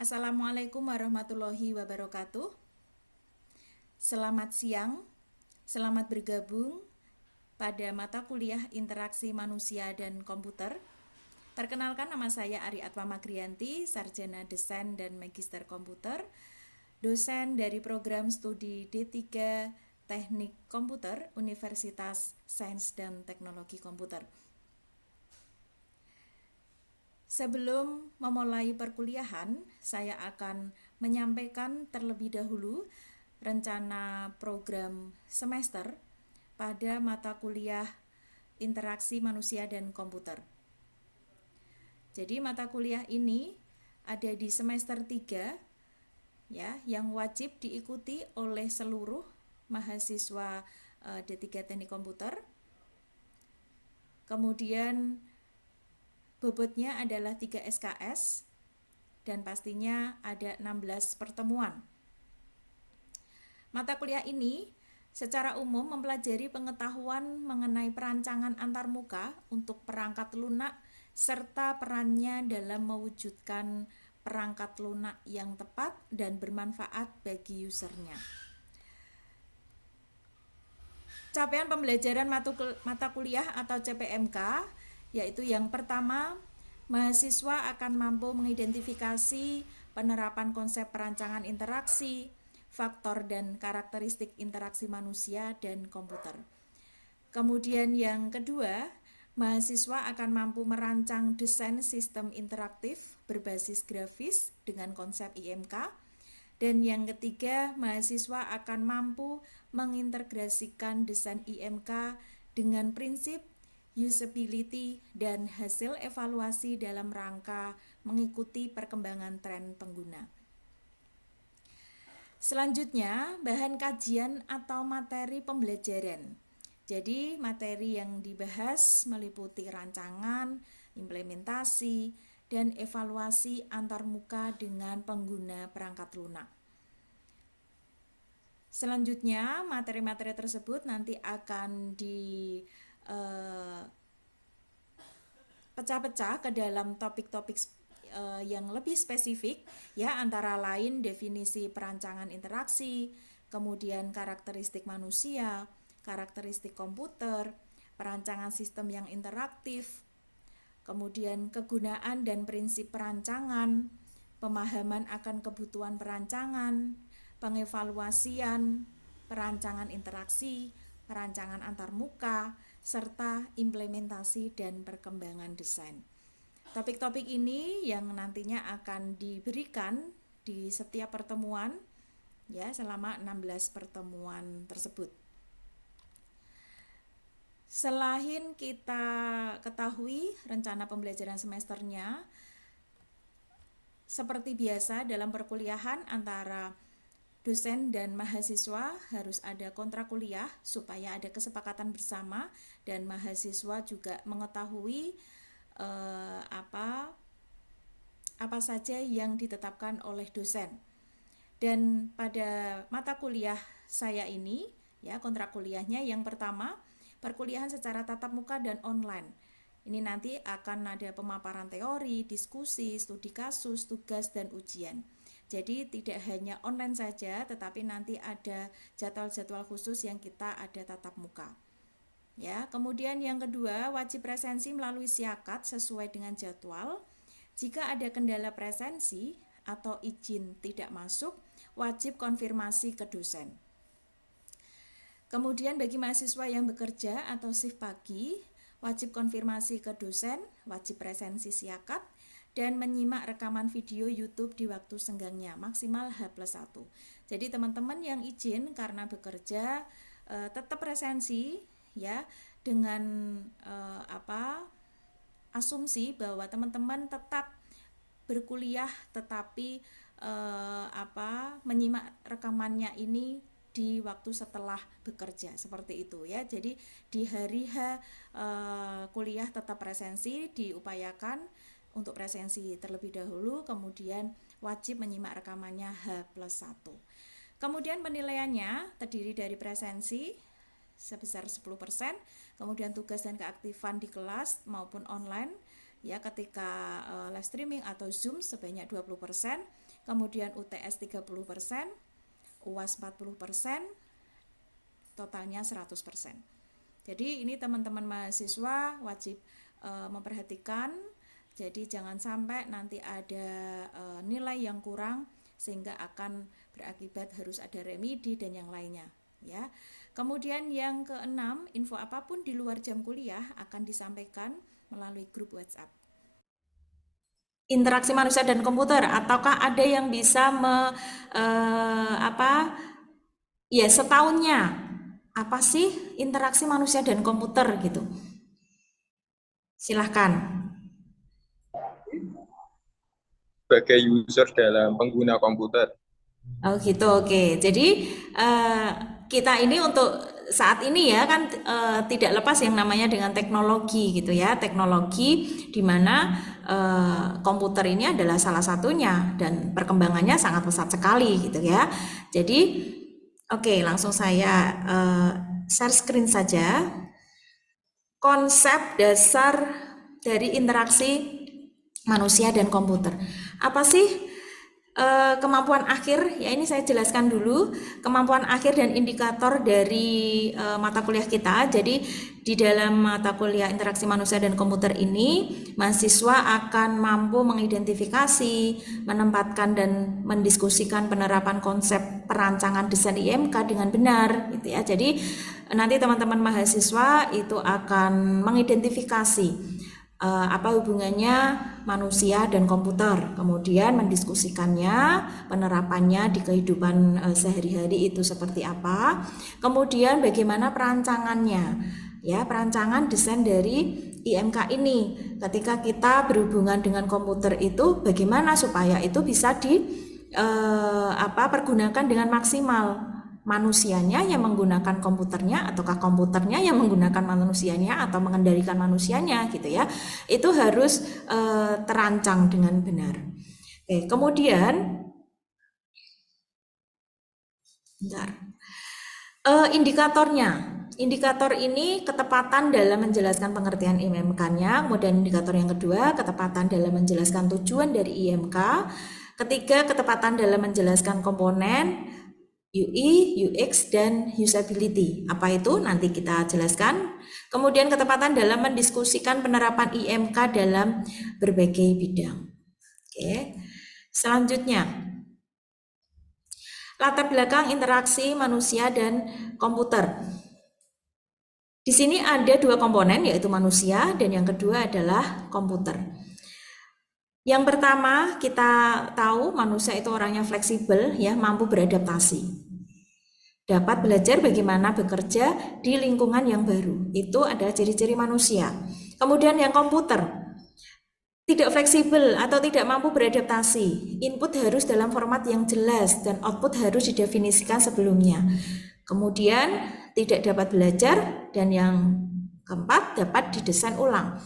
Assalamualaikum warahmatullahi wabarakatuh. Selamat siang, selamat bergabung pada mata kuliah Interaksi Manusia dan Komputer. Perkenalkan, nama saya Ari Atma Magrianti, Sarjana Desain dan Magister Komputer, dosen dari program studi D3 Teknik Komputer, Universitas Sains dan Teknologi Komputer. Sebelum memulai perkuliahan, saya akan menyampaikan terlebih dahulu rencana program semester pada mata kuliah Interaksi Manusia dan Komputer. Jadi mata kuliah ini ada di semester 3 ya, yang wajib diikuti oleh seluruh mahasiswa D3 Teknik Komputer. Kemudian bobotnya adalah 3 SKS dan pastinya ada 16 pertemuan. Mata kuliah ini secara umum mempelajari pengetahuan mengenai perancangan antarmuka untuk perangkat lunak serta perannya dalam mewujudkan perangkat lunak yang tepat dan bermanfaat bagi usernya. Capaian pembelajaran mata kuliah atau CPMK yaitu yang pertama, mahasiswa akan mampu mengidentifikasi penerapan konsep perancangan interaksi, faktor dan karakteristik interaksi manusia dan komputer. Kemudian yang kedua, mahasiswa akan mampu merancang desain sistem interaktif berbasis grafis dengan konsep IMK. Dan yang ketiga, mahasiswa akan mampu mengintegrasikan desain IMK dengan prinsip usability dan hasil evaluasi dalam rangka mengikuti perkembangan tren pengguna. Selanjutnya, bahan kajian atau materi pembelajaran. Jadi, materi yang dibahas meliputi rancangan, implementasi, dan evaluasi antarmuka dengan pengguna perangkat lunak. Selanjutnya, materi-materi tersebut nanti akan dipecah-pecah ke dalam topik-topik yang lebih spesifik, ya, antara lain definisi perancangan interaksi, kemudian karakteristik manusia, karakteristik komputer, perancangan sistem yang interaktif, kemudian kegunaan dan prinsip perancangan, pemahaman akan kebutuhan perancangan, pengevaluasian, perancangan interaksi, perancangan antarmuka, serta implementasi dan perkembangan desain. Topik-topik ini yang nantinya akan diberikan di setiap pertemuan ya selama 16 pertemuan tersebut. Selain kita ketahui rencana pembelajaran semesternya, seperti biasa dalam perkuliahan antara dosen dan mahasiswa harus ada kontrak kuliah supaya ada kesepakatan bersama dan mahasiswa juga mengetahui apa saja yang ditetapkan oleh dosen. Dan pada mata kuliah saya ini, ya, kontrak kuliahnya yang pertama, perkuliahan secara tatap muka dan online. Ini nanti akan ada pemaparan teori, diskusi, studi kasus, tugas, dan ujian. Jadi tidak hanya online saja, tetapi nanti ada jadwal-jadwal khusus yang kita ada tatap muka. Ya, kemudian yang kedua, wajib presensi melalui siakat sesuai dengan jadwal. Jika ada kendala presensi atau izin tidak masuk, wajib konfirmasi ke dosen. Kemudian bagi mahasiswa yang bekerja atau shift pagi, wajib konfirmasi ke dosen, wajib presensi siakat, dan menyimak rekaman video YouTube di waktu senggangnya, maksimal H+1. Jadi teman-teman yang izin karena bekerja tetap presensi ya, dengan asumsi bahwa teman-teman tetap berkuliah tetapi menyimak rekamannya ini di waktu setelah bekerja, seperti itu ya. Jadi di hari H kuliah tetap presensi, diupayakan untuk presensi terlebih dahulu, kemudian wajib menyimak rekamannya H+1. Kemudian penilaiannya terdiri dari presensi sebesar 10%, kemudian tugas dan keaktifan di kelas maupun online ya ketika live streaming atau Zoom sebanyak 20%, kemudian UTS 30%, UAS 40%, totalnya 100%. Jadi ini teman-teman mahasiswa wajib memperhatikan, jadi jangan sampai nanti ada nilai yang kurang sehingga akan berakibat harus ada remedi dan yang lainnya, ya. Kemudian yang keenam, info apapun di luar jam kuliah akan disampaikan melalui grup WhatsApp. Interaksi manusia dan komputer, ataukah ada yang bisa apa ya, setahunnya apa sih interaksi manusia dan komputer gitu? Silahkan. Sebagai user dalam pengguna komputer. Oh gitu, oke. Jadi eh, kita ini untuk saat ini ya kan tidak lepas yang namanya dengan teknologi gitu ya. Teknologi di mana komputer ini adalah salah satunya dan perkembangannya sangat pesat sekali gitu ya. Jadi oke, langsung saya share screen saja. Konsep dasar dari interaksi manusia dan komputer. Apa sih kemampuan akhir? Ya ini saya jelaskan dulu kemampuan akhir dan indikator dari mata kuliah kita. Jadi di dalam mata kuliah interaksi manusia dan komputer ini, mahasiswa akan mampu mengidentifikasi, menempatkan dan mendiskusikan penerapan konsep perancangan desain IMK dengan benar, gitu ya. Jadi nanti teman-teman mahasiswa itu akan mengidentifikasi apa hubungannya manusia dan komputer, kemudian mendiskusikannya, penerapannya di kehidupan sehari-hari itu seperti apa, kemudian bagaimana perancangannya, ya perancangan desain dari IMK ini. Ketika kita berhubungan dengan komputer itu, bagaimana supaya itu bisa pergunakan dengan maksimal, manusianya yang menggunakan komputernya ataukah komputernya yang menggunakan manusianya atau mengendalikan manusianya gitu ya, itu harus terancang dengan benar. Oke, kemudian bentar. Indikator ini ketepatan dalam menjelaskan pengertian IMK-nya, kemudian indikator yang kedua ketepatan dalam menjelaskan tujuan dari IMK, ketiga ketepatan dalam menjelaskan komponen UI, UX, dan usability. Apa itu? Nanti kita jelaskan. Kemudian ketepatan dalam mendiskusikan penerapan IMK dalam berbagai bidang. Oke. Selanjutnya, latar belakang interaksi manusia dan komputer. Di sini ada dua komponen, yaitu manusia dan yang kedua adalah komputer. Yang pertama, kita tahu manusia itu orangnya fleksibel, ya, mampu beradaptasi. Dapat belajar bagaimana bekerja di lingkungan yang baru. Itu adalah ciri-ciri manusia. Kemudian yang komputer, tidak fleksibel atau tidak mampu beradaptasi. Input harus dalam format yang jelas dan output harus didefinisikan sebelumnya. Kemudian tidak dapat belajar dan yang keempat dapat didesain ulang.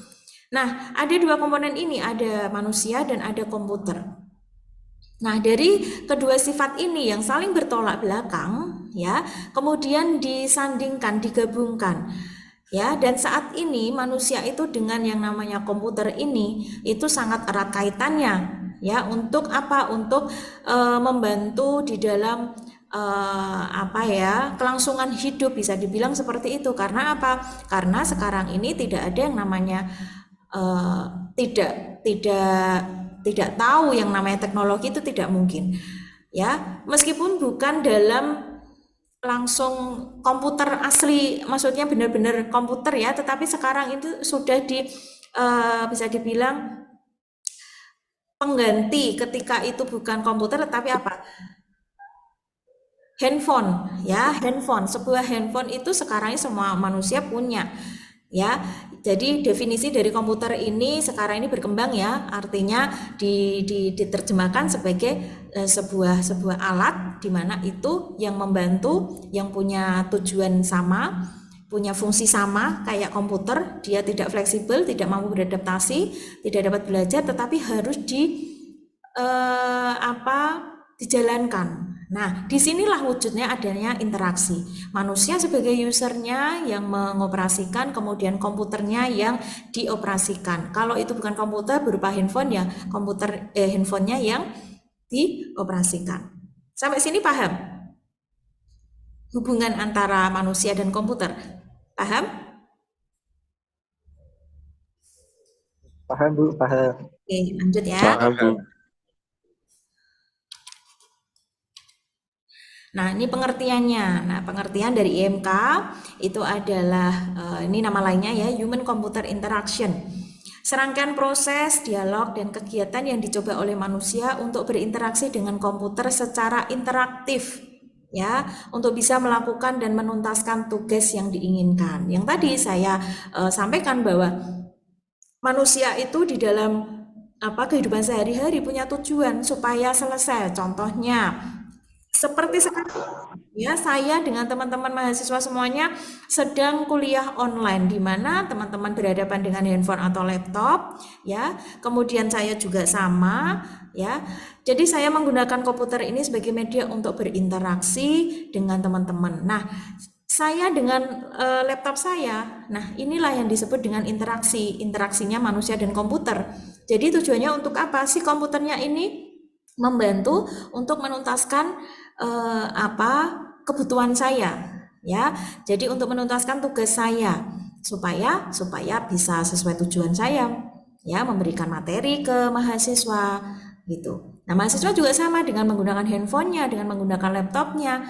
Nah, ada dua komponen ini, ada manusia dan ada komputer. Nah, dari kedua sifat ini yang saling bertolak belakang, ya, kemudian disandingkan, digabungkan, ya, dan saat ini manusia itu dengan yang namanya komputer ini itu sangat erat kaitannya, ya, untuk apa? Untuk membantu di dalam kelangsungan hidup, bisa dibilang seperti itu. Karena apa? Karena sekarang ini tidak ada yang namanya tidak tahu yang namanya teknologi, itu tidak mungkin, ya, meskipun bukan dalam langsung komputer asli, maksudnya benar-benar komputer ya, tetapi sekarang itu sudah bisa dibilang pengganti ketika itu bukan komputer tetapi apa, handphone, ya, handphone. Sebuah handphone itu sekarang ini semua manusia punya, ya. Jadi definisi dari komputer ini sekarang ini berkembang, ya, artinya diterjemahkan sebagai sebuah alat di mana itu yang membantu, yang punya tujuan sama, punya fungsi sama kayak komputer. Dia tidak fleksibel, tidak mampu beradaptasi, tidak dapat belajar, tetapi harus dijalankan. Nah, disinilah wujudnya adanya interaksi. Manusia sebagai usernya yang mengoperasikan, kemudian komputernya yang dioperasikan. Kalau itu bukan komputer berupa handphone, ya handphonenya yang dioperasikan. Sampai sini paham? Hubungan antara manusia dan komputer. Paham? Paham Bu, paham. Oke, lanjut ya. Paham, Bu. Nah, ini pengertiannya. Nah, pengertian dari IMK itu adalah ini nama lainnya ya, Human Computer Interaction. Serangkaian proses, dialog, dan kegiatan yang dicoba oleh manusia untuk berinteraksi dengan komputer secara interaktif ya, untuk bisa melakukan dan menuntaskan tugas yang diinginkan. Yang tadi saya sampaikan bahwa manusia itu di dalam kehidupan sehari-hari punya tujuan supaya selesai. Contohnya seperti sekarang ya, saya dengan teman-teman mahasiswa semuanya sedang kuliah online di mana teman-teman berhadapan dengan handphone atau laptop ya. Kemudian saya juga sama ya. Jadi saya menggunakan komputer ini sebagai media untuk berinteraksi dengan teman-teman. Nah, saya dengan laptop saya. Nah, inilah yang disebut dengan interaksinya manusia dan komputer. Jadi tujuannya untuk apa sih komputernya ini? Membantu untuk menuntaskan kebutuhan saya ya. Jadi untuk menuntaskan tugas saya supaya bisa sesuai tujuan saya ya, memberikan materi ke mahasiswa gitu. Nah, mahasiswa juga sama dengan menggunakan handphonenya, dengan menggunakan laptopnya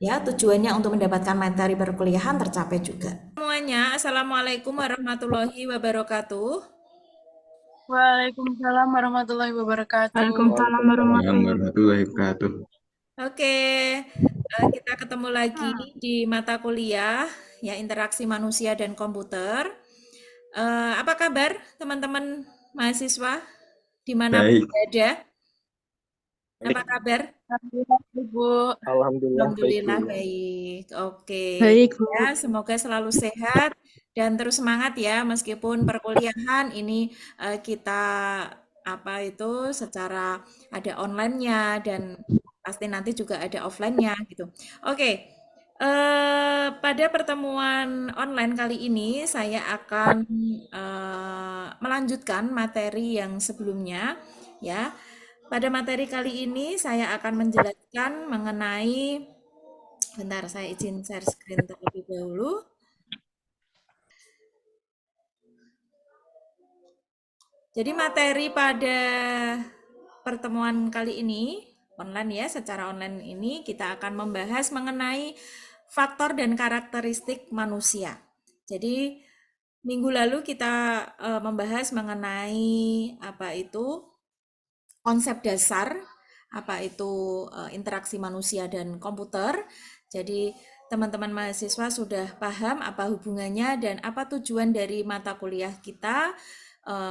ya, tujuannya untuk mendapatkan materi perkuliahan tercapai juga. Semuanya, Assalamualaikum warahmatullahi wabarakatuh. Waalaikumsalam warahmatullahi wabarakatuh. Waalaikumsalam warahmatullahi wabarakatuh. Oke, kita ketemu lagi di mata kuliah ya, interaksi manusia dan komputer. Apa kabar teman-teman mahasiswa di mana Baik. berada? Apa kabar? Alhamdulillah, Ibu. Alhamdulillah baik. Oke. Baik, Bu. Ya, semoga selalu sehat dan terus semangat ya, meskipun perkuliahan ini kita secara ada online-nya dan pasti nanti juga ada offline-nya gitu. Oke. Pada pertemuan online kali ini saya akan melanjutkan materi yang sebelumnya ya. Pada materi kali ini saya akan menjelaskan mengenai, bentar saya izin share screen terlebih dahulu. Jadi materi pada pertemuan kali ini, online ya, secara online ini kita akan membahas mengenai faktor dan karakteristik manusia. Jadi minggu lalu kita membahas mengenai konsep dasar interaksi manusia dan komputer. Jadi teman-teman mahasiswa sudah paham apa hubungannya dan apa tujuan dari mata kuliah kita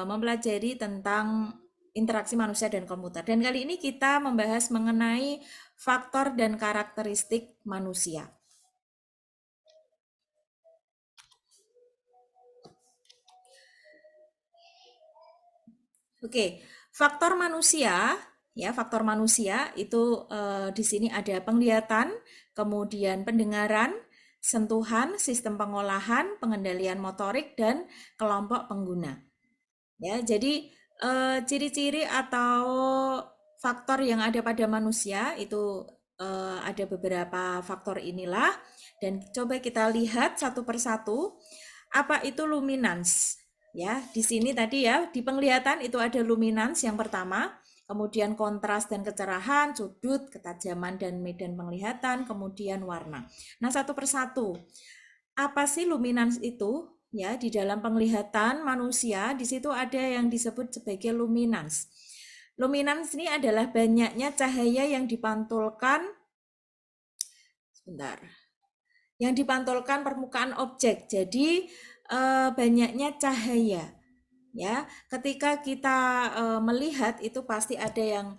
mempelajari tentang interaksi manusia dan komputer. Dan kali ini kita membahas mengenai faktor dan karakteristik manusia. Oke, faktor manusia ya, faktor manusia itu di sini ada penglihatan, kemudian pendengaran, sentuhan, sistem pengolahan, pengendalian motorik dan kelompok pengguna. Ya, jadi ciri-ciri atau faktor yang ada pada manusia itu ada beberapa faktor inilah, dan coba kita lihat satu persatu. Apa itu luminance? Ya, di sini tadi ya, di penglihatan itu ada luminance yang pertama, kemudian kontras dan kecerahan, sudut, ketajaman dan medan penglihatan, kemudian warna. Nah, satu persatu. Apa sih luminance itu? Ya, di dalam penglihatan manusia di situ ada yang disebut sebagai luminance. Luminance ini adalah banyaknya cahaya yang dipantulkan permukaan objek. Jadi banyaknya cahaya ya. Ketika kita melihat itu pasti ada yang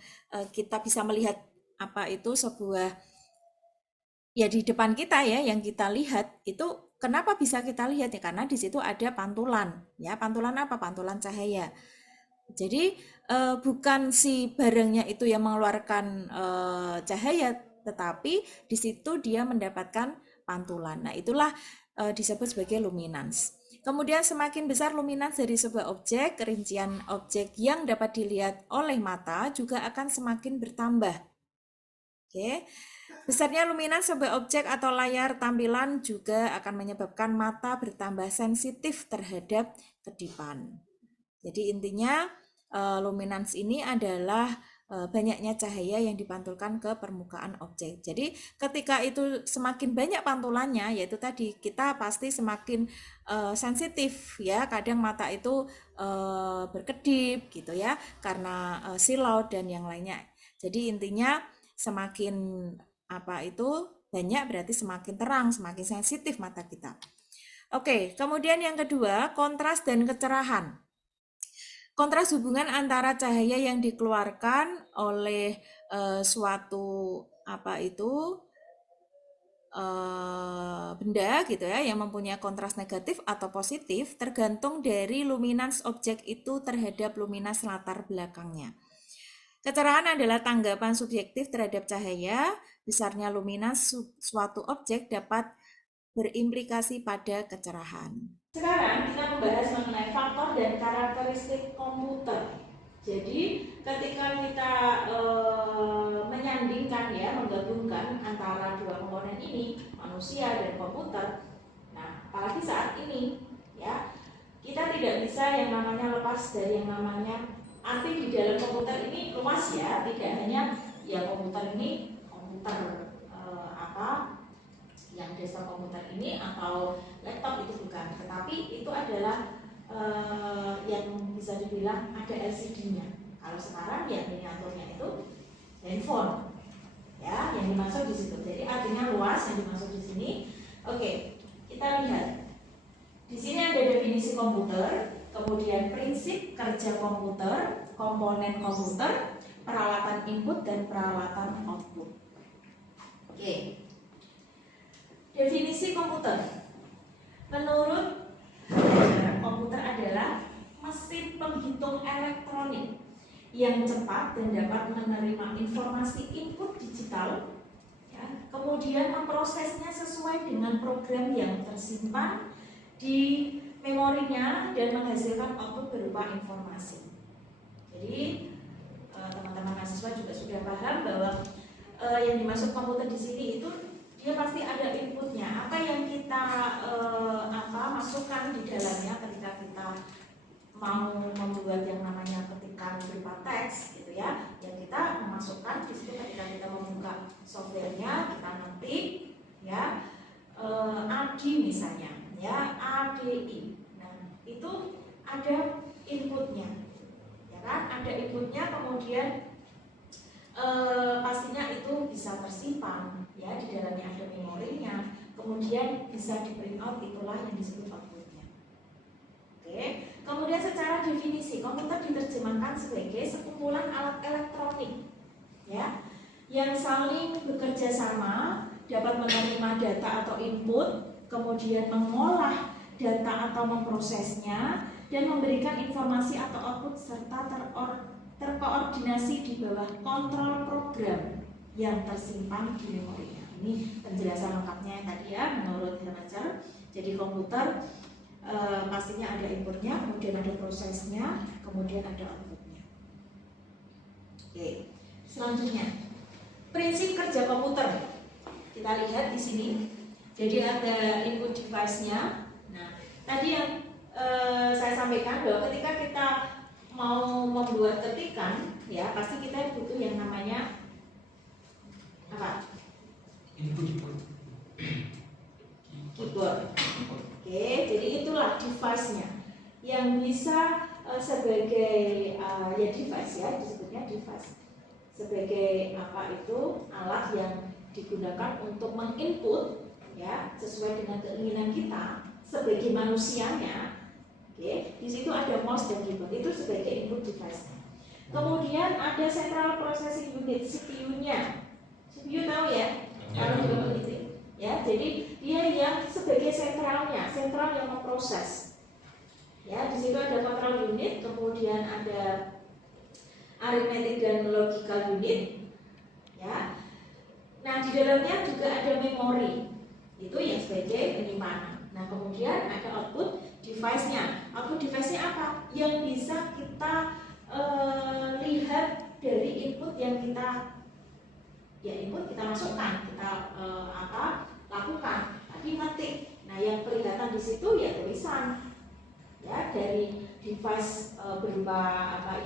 kita bisa melihat sebuah ya di depan kita ya, yang kita lihat itu. Kenapa bisa kita lihat ya? Karena di situ ada pantulan ya. Pantulan apa? Pantulan cahaya. Jadi bukan si barangnya itu yang mengeluarkan cahaya, tetapi di situ dia mendapatkan pantulan. Nah, itulah disebut sebagai luminance. Kemudian semakin besar luminans dari sebuah objek, rincian objek yang dapat dilihat oleh mata juga akan semakin bertambah. Oke. Besarnya luminans sebuah objek atau layar tampilan juga akan menyebabkan mata bertambah sensitif terhadap kedipan. Jadi intinya luminans ini adalah banyaknya cahaya yang dipantulkan ke permukaan objek. Jadi ketika itu semakin banyak pantulannya, yaitu tadi kita pasti semakin sensitif ya. Kadang mata itu berkedip gitu ya, karena silau dan yang lainnya. Jadi intinya semakin banyak berarti semakin terang, semakin sensitif mata kita. Oke, kemudian yang kedua, kontras dan kecerahan. Kontras hubungan antara cahaya yang dikeluarkan oleh suatu benda gitu ya, yang mempunyai kontras negatif atau positif tergantung dari luminans objek itu terhadap luminans latar belakangnya. Kecerahan adalah tanggapan subjektif terhadap cahaya. Besarnya luminans suatu objek dapat berimplikasi pada kecerahan. Sekarang kita membahas mengenai faktor dan karakteristik komputer. Jadi ketika kita menyandingkan ya, menggabungkan antara dua komponen ini, manusia dan komputer. Nah, apalagi saat ini ya, kita tidak bisa yang namanya lepas dari yang namanya arti di dalam komputer ini luas ya, tidak hanya ya komputer ini komputer yang desktop komputer ini atau laptop itu bukan, tetapi itu adalah yang bisa dibilang ada LCD-nya. Kalau sekarang ya miniaturnya itu handphone, ya yang dimaksud di situ. Jadi artinya luas yang dimaksud di sini. Oke, kita lihat. Di sini ada definisi komputer, kemudian prinsip kerja komputer, komponen komputer, peralatan input dan peralatan output. Oke. Definisi komputer. Menurut komputer adalah mesin penghitung elektronik yang cepat dan dapat menerima informasi input digital, ya, kemudian memprosesnya sesuai dengan program yang tersimpan di memorinya dan menghasilkan output berupa informasi. Jadi teman-teman mahasiswa juga sudah paham bahwa yang dimaksud komputer di sini itu dia pasti ada inputnya, apa yang kita masukkan di dalamnya ketika kita mau membuat yang namanya ketikan berupa teks gitu ya, yang kita memasukkan di situ ketika kita membuka softwarenya, kita ngetik ya ADI misalnya ya, ADI. Nah itu ada inputnya ya kan, ada inputnya, kemudian pastinya itu bisa tersimpan ya, di dalamnya ada memorinya, kemudian bisa di print out, itulah yang disebut outputnya. Oke, kemudian secara definisi komputer diterjemahkan sebagai sekumpulan alat elektronik ya, yang saling bekerja sama, dapat menerima data atau input, kemudian mengolah data atau memprosesnya dan memberikan informasi atau output serta terkoordinasi di bawah kontrol program yang tersimpan di memori. Ini penjelasan lengkapnya yang tadi ya menurut Hermacher. Jadi komputer pastinya ada inputnya, kemudian ada prosesnya, kemudian ada outputnya. Oke, selanjutnya prinsip kerja komputer kita lihat di sini. Jadi ada input device-nya. Nah, tadi yang saya sampaikan bahwa ketika kita mau membuat ketikan ya, pasti kita butuh yang namanya apa? Keyboard. Oke, jadi itulah device-nya yang bisa sebagai ya device ya, disebutnya device. Sebagai alat yang digunakan untuk menginput ya sesuai dengan keinginan kita sebagai manusianya. Oke, di situ ada mouse dan keyboard, itu sebagai input device. Kemudian ada central processing unit, CPU-nya. CPU tahu ya? Kalau peneliti, ya. Jadi dia yang sebagai sentralnya, sentral yang memproses. Ya, di situ ada control unit, kemudian ada arithmetic dan logical unit. Ya. Nah, di dalamnya juga ada memori. Itu yang sebagai penyimpanan. Nah, kemudian ada output device device-nya. Output device-nya apa? Yang bisa kita lihat dari input yang kita masukkan, kita lakukan. Tadi ngetik. Nah, yang kelihatan di situ ya tulisan. Ya, dari device berupa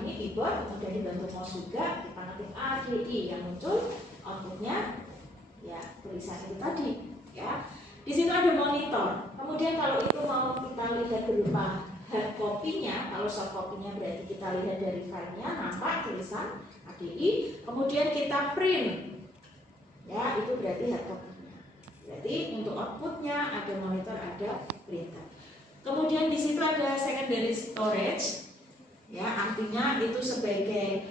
keyboard, kemudian dibantu mouse juga, kita ketik A, D, I, yang muncul outputnya ya tulisan itu tadi. Ya, di sini ada monitor. Kemudian kalau itu mau kita lihat berupa hard copy-nya, kalau soft copy-nya berarti kita lihat dari filenya, nampak tulisan ADI. Kemudian kita print, ya itu berarti hard copy-nya. Berarti untuk outputnya ada monitor, ada printer. Kemudian di situ ada secondary storage, ya artinya itu sebagai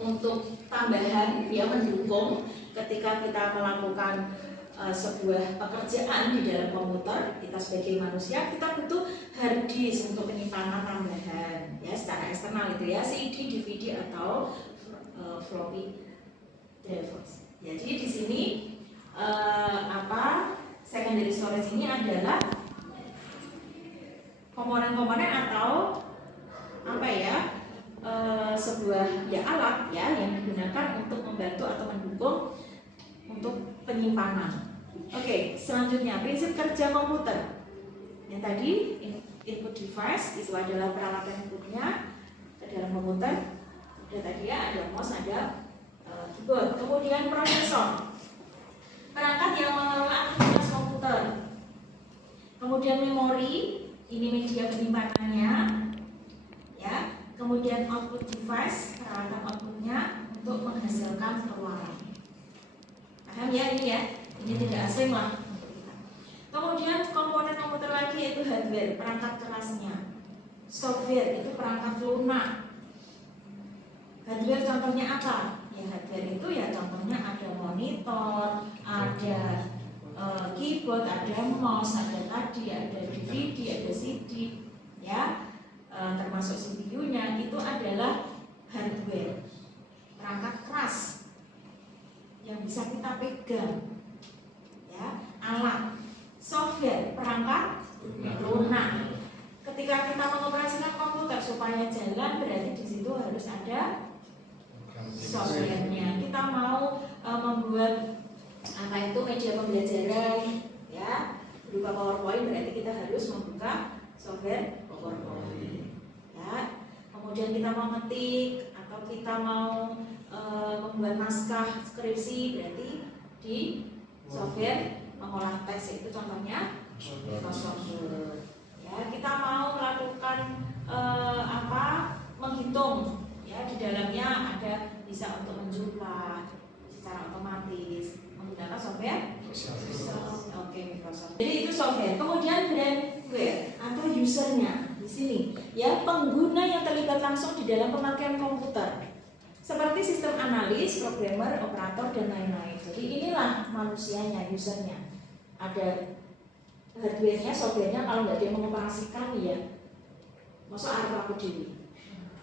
untuk tambahan, ya mendukung ketika kita melakukan sebuah pekerjaan di dalam komputer. Kita sebagai manusia kita butuh hard disk untuk penyimpanan tambahan, ya secara eksternal itu ya CD, DVD atau floppy drives. Jadi di sini secondary storage ini adalah komponen-komponen atau sebuah alat ya yang digunakan untuk membantu atau mendukung untuk penyimpanan. Oke, selanjutnya prinsip kerja komputer. Yang tadi input device itu adalah peralatan inputnya ke dalam komputer. Dan tadi ya ada mouse, ada keyboard. Kemudian prosesor, perangkat yang mengelola aktivitas komputer. Kemudian memori, ini media penyimpanannya, ya. Kemudian output device, peralatan outputnya untuk menghasilkan keluaran. Paham ya ini ya? Ini tidak asing lah untuk kita. Kemudian komponen komputer lagi yaitu hardware, perangkat kerasnya. Software itu perangkat lunak. Hardware contohnya apa? Ya hardware itu ya contohnya ada monitor, ada keyboard, ada mouse, ada DVD, ada CD, ya termasuk CPU-nya itu adalah hardware, perangkat keras yang bisa kita pegang, ya alat. Software, perangkat lunak. Ketika kita mengoperasikan komputer supaya jalan, berarti di situ harus ada softwarenya. Kita mau membuat media pembelajaran, ya berupa PowerPoint, berarti kita harus membuka software PowerPoint. Ya, kemudian kita mau ngetik atau kita mau membuat naskah skripsi, berarti di software mengolah teks itu contohnya Microsoft Word. Ya, kita mau melakukan menghitung, ya di dalamnya ada bisa untuk menjumlah secara otomatis menggunakan software Microsoft. Jadi itu software. Kemudian brandware atau usernya di sini, ya pengguna yang terlibat langsung di dalam pemakaian komputer, seperti sistem analis, programmer, operator dan lain-lain. Jadi inilah manusianya, usernya. Ada hardware-nya, software-nya. Kalau nggak dia mengoperasikan, ya masuk arah aku dewi,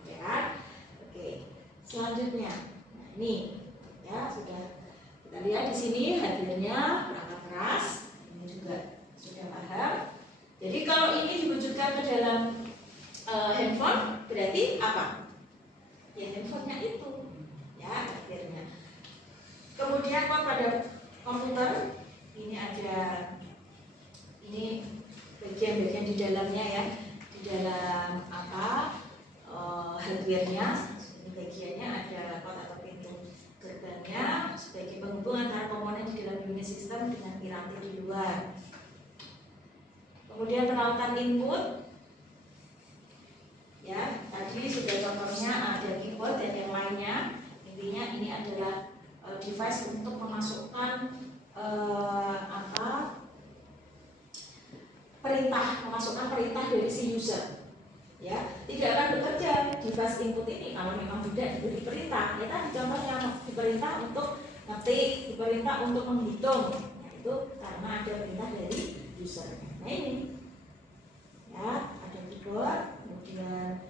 ya kan? Oke, selanjutnya, nah ini ya sudah kita lihat di sini hardware-nya perangkat keras. Ini juga sudah paham. Jadi kalau ini diwujudkan ke dalam handphone, berarti apa? Ya handphonenya itu, ya hardware-nya. Kemudian kalau pada komputer ini ada bagian-bagian di dalamnya ya, di dalam hardware-nya. Ini bagiannya ada kotak atau pintu gerbangnya sebagai penghubung antara komponen di dalam unit sistem dengan piranti di luar. Kemudian peralatan input, ya tadi sudah contohnya ada keyboard dan yang lainnya. Intinya ini adalah device untuk memasukkan perintah dari si user. Ya, tidak akan bekerja device input ini kalau memang tidak diberi perintah. Ya tadi contohnya diperintah untuk ngetik, diperintah untuk menghitung. Nah, itu karena ada perintah dari user. Nah ini, ya ada keyboard, kemudian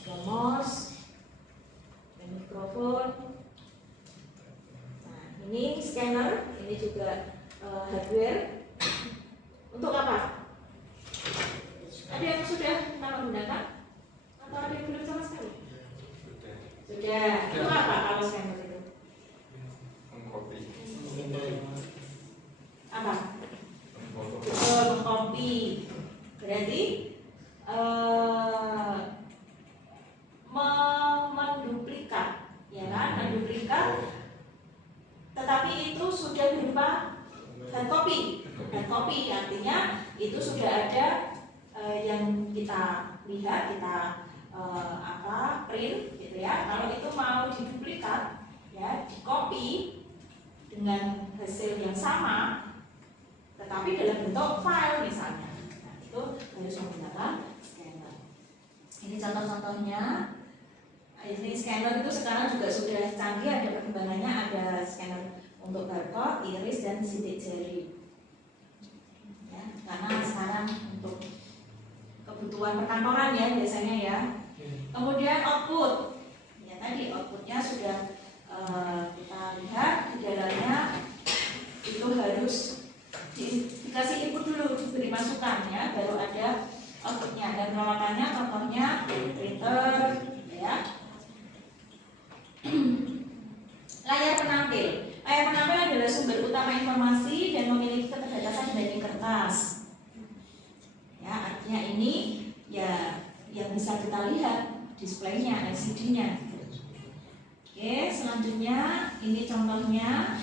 ada mouse, ada mikrofon. Nah ini scanner, ini juga hardware. berarti menduplikat, ya kan, menduplikat, tetapi itu sudah berupa hard copy. Hard copy artinya itu sudah ada yang kita lihat, kita print gitu ya. Kalau itu mau diduplikat, ya, di copy dengan hasil yang sama, tetapi dalam bentuk file misalnya, nah, itu harus menggunakan scanner. Ini contoh-contohnya. Ini scanner itu sekarang juga sudah canggih, ada perkembangannya, ada scanner untuk barcode, iris, dan sidik jari. Ya, karena sekarang untuk kebutuhan perkantoran ya biasanya ya. Kemudian output, ya tadi outputnya sudah kita lihat di dalamnya itu harus dikasih input dulu, diberi masukan ya, baru ada outputnya. Dan peralatannya contohnya printer, ya. Layar penampil. Layar penampil adalah sumber utama informasi dan memiliki keterbatasan dibanding kertas. Ya, artinya ini ya yang bisa kita lihat displaynya, LCD-nya. Oke, selanjutnya ini contohnya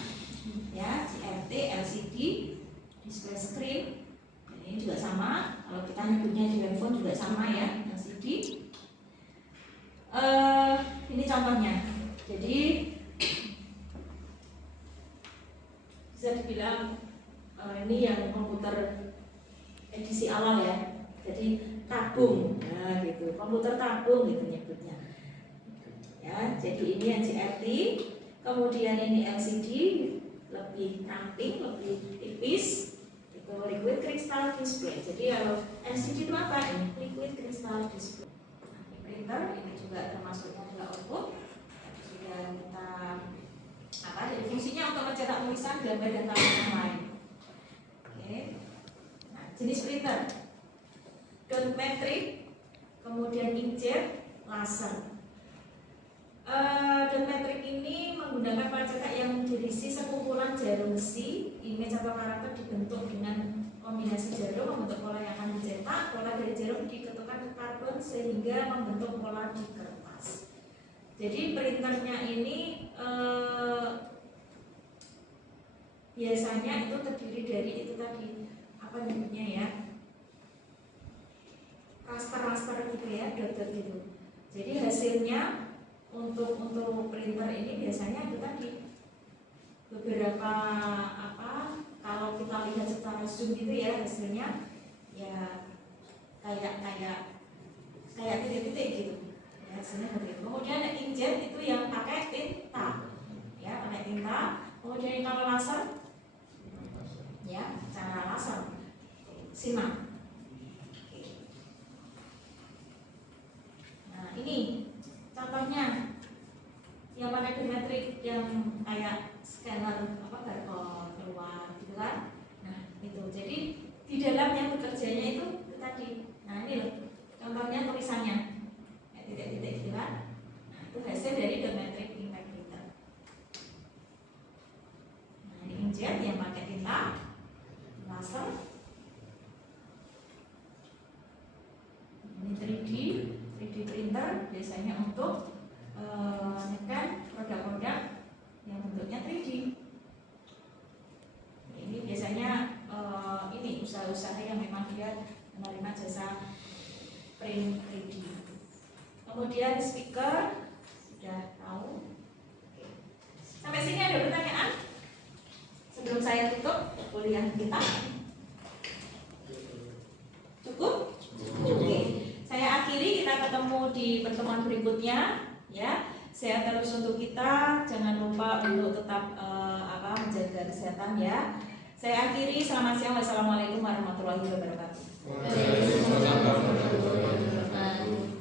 ya, CRT, LCD, display screen. Ini juga sama. Kalau kita nyebutnya di handphone juga sama ya, LCD. Ini contohnya. Jadi bisa dibilang ini yang komputer edisi awal ya. Jadi tabung, nah gitu, komputer tabung gitu nyebutnya. Ya, jadi ini yang CRT, kemudian ini LCD, lebih ramping, lebih tipis, itu liquid crystal display. Jadi kalau LCD itu apa? Ini liquid crystal display. Ini printer, ini juga termasuk juga output. Sudah kita jadi fungsinya untuk mencetak tulisan, gambar, dan yang lain. Oke. Nah, jenis printer, dot matrix, kemudian inkjet, laser. Dot matrix ini menggunakan pelacetak yang berisi sekumpulan jarum besi. Image atau karakter dibentuk dengan kombinasi jarum membentuk pola yang akan dicetak. Pola dari jarum diketukkan ke karbon sehingga membentuk pola di kertas. Jadi printernya ini biasanya itu terdiri dari itu tadi apa namanya ya, raster-raster gitu ya, dot-dot gitu. Jadi hasilnya untuk printer ini biasanya itu tadi beberapa kalau kita lihat secara zoom gitu ya, hasilnya ya kayak titik-titik gitu. Hasilnya begitu. Kemudian inkjet itu yang pakai tinta, ya, pakai tinta. Kemudian kalau laser, ya, cara laser, simak. Nah, ini contohnya yang pakai biometrik yang kayak scanner barcode keluar gitu kan. Nah, itu. Jadi di dalam yang bekerjanya itu tadi. Nah, ini loh contohnya tulisannya. Titik-titik gitu kan. Nah, itu hasil dari biometrik impact printer. Nah, ini inkjet yang pakai tinta, laser. Ini 3D printer biasanya untuk nyekan produk-produk yang bentuknya 3D. Ini biasanya ini usaha-usaha yang memang dia menerima jasa print 3D. Kemudian speaker sudah tahu. Oke. Sampai sini ada pertanyaan sebelum saya tutup kuliah kita? Cukup? Oke. Saya akhiri, kita ketemu di pertemuan berikutnya ya. Sehat terus untuk kita, jangan lupa untuk tetap menjaga kesehatan ya. Saya akhiri, selamat siang, wassalamualaikum warahmatullahi wabarakatuh. Waalaikumsalam warahmatullahi wabarakatuh.